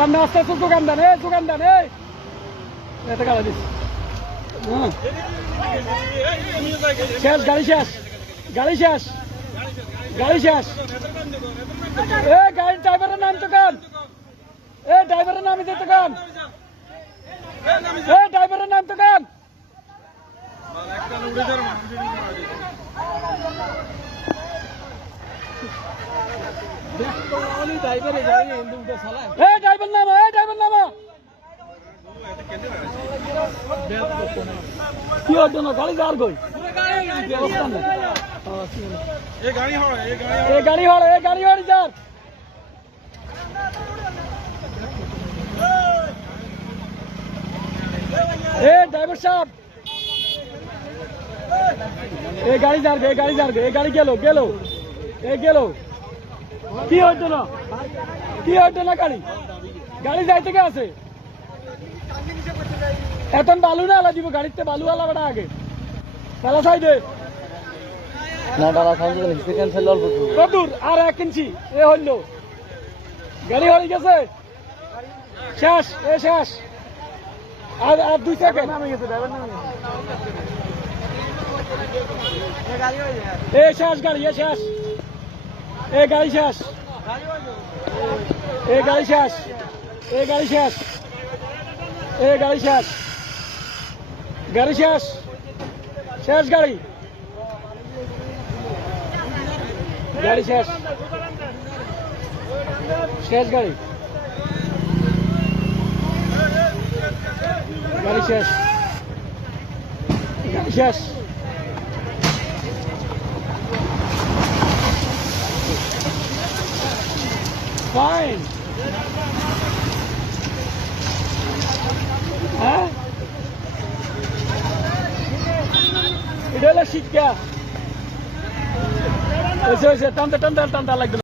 আপনি আস্তে আস্তে দোকান দেন, দোকান দেন, এটা গাড়ি দিস। শেষ, গাড়ি শেষ, গাড়ি শেষ, গাড়ি শেষ। গাড়ির ড্রাইভারের নাম তো কান, ড্রাইভারের নামই দিতে কান, ড্রাইভারের নাম তো কান। ড্রাইভার নামা, ড্রাইভার নামা। কি হতো না গাড়ি যার কই গাড়ি হড়ে গাড়ি হড়ি যার ড্রাইভার সাহেব গাড়ি যার গাড়ি যার গাড়ি গেল গেল গেল। কি হতো না, কি হতো না গাড়ি গাড়ি যাই থেকে আছে এখন বালু না আলা দিব গাড়িতে বালু আলা বেড়া আগে তালা চাই দে না তালা চাই ক্যান্সেল অল্প দূর আর 1 ইঞ্চি হইল গাড়ি হয়ে গেছে শেষ শেষ আর 2 সেকেন্ড নামে গেছে ড্রাইভার নামে শেষ গাড়ি শেষ গাড়ি শেষ গাড়ি শেষ গাড়ি শেষ গাড়ি শেষ গাড়ি শেষ শেষ গাড়ি গাড়ি শেষ শেষ গাড়ি গাড়ি শেষ গাড়ি শেষ ফাইন হ্যাঁ এটা হলো শিক্ষা টানতে টানতে টানতে লাগবে।